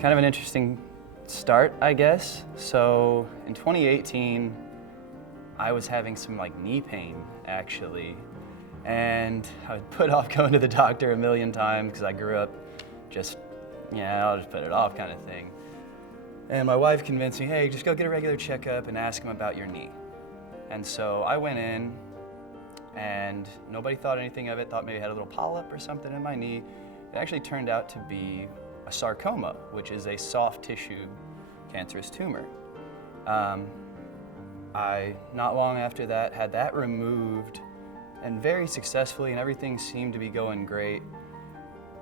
kind of an interesting start, I guess. So in 2018, I was having some knee pain actually, and I would put off going to the doctor a million times because I grew up just, I'll just put it off kind of thing. And my wife convinced me, hey, just go get a regular checkup and ask him about your knee. And so I went in, and nobody thought anything of it, thought maybe I had a little polyp or something in my knee. It actually turned out to be a sarcoma, which is a soft tissue cancerous tumor. I, not long after that, had that removed, and very successfully, and everything seemed to be going great.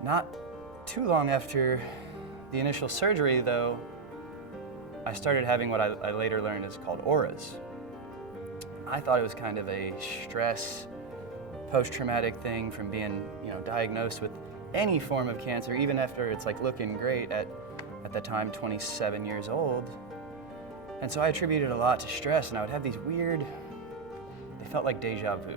Not too long after the initial surgery, though, I started having what I later learned is called auras. I thought it was kind of a stress, post-traumatic thing from being, diagnosed with any form of cancer, even after it's looking great at the time 27 years old. And so I attributed a lot to stress, and I would have these weird, they felt like deja vu.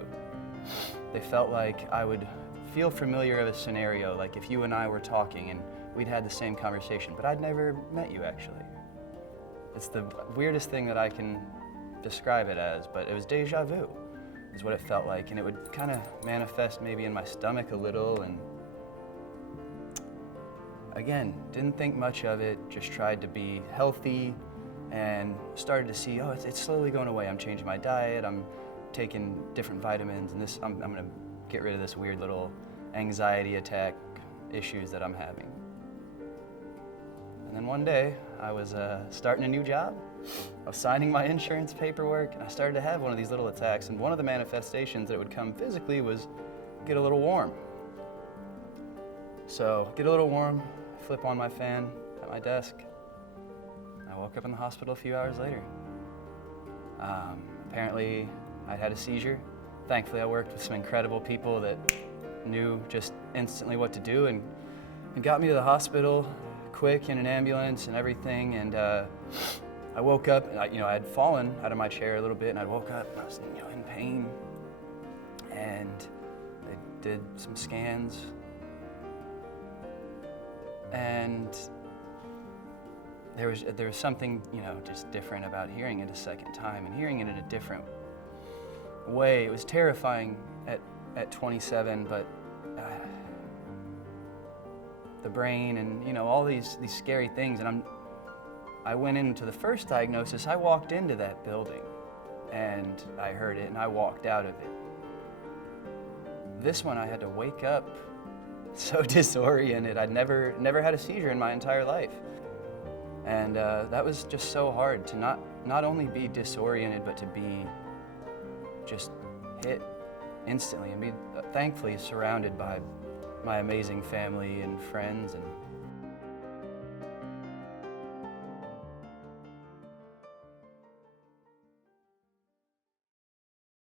They felt like I would feel familiar of a scenario, like if you and I were talking and we'd had the same conversation, but I'd never met you actually. It's the weirdest thing that I can describe it as, but it was deja vu, is what it felt like, and it would kind of manifest maybe in my stomach a little, and again, didn't think much of it, just tried to be healthy, and started to see, it's slowly going away. I'm changing my diet, I'm taking different vitamins, and I'm gonna get rid of this weird little anxiety attack issues that I'm having. And then one day, I was starting a new job. I was signing my insurance paperwork, and I started to have one of these little attacks, and one of the manifestations that would come physically was get a little warm. So, get a little warm, flip on my fan at my desk. I woke up in the hospital a few hours later. Apparently, I'd had a seizure. Thankfully, I worked with some incredible people that knew just instantly what to do and got me to the hospital quick in an ambulance and everything. And I woke up, and I had fallen out of my chair a little bit, and I woke up, and I was in pain. And they did some scans, and there was something just different about hearing it a second time and hearing it in a different way. It was terrifying at 27, but the brain and all these scary things. And I went into the first diagnosis. I walked into that building and I heard it, and I walked out of it. This one, I had to wake up so disoriented. I'd never had a seizure in my entire life. And that was just so hard to not only be disoriented, but to be just hit instantly and be thankfully surrounded by my amazing family and friends. And